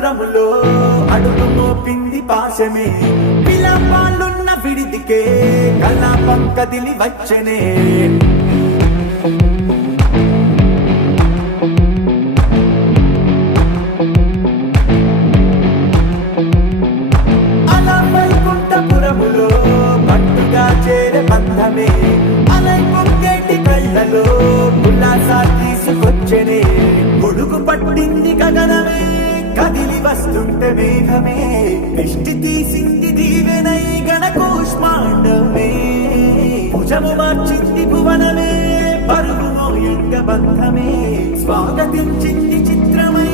వైకుంఠపురములో అడుగు మోపింది పాశమే విలాపాలున్న విడిదికే కలాపం కదిలి వచ్చనే అలా వైకుంఠపురములో పట్టుగా చేరే బంధమే అలై పొంగేటి కళ్ళలో ఉల్లాసా తీసుకొచ్చనే గొడుగు పట్టింది గగనమే కదిలి వస్తుంటే మేఘమే దృష్టి తీసింది దీవెనై గణకూష్మాండమే భుజము మార్చింది భువనమే పరుగు మోయంగ బంధమే స్వాగతించింది చిత్రమై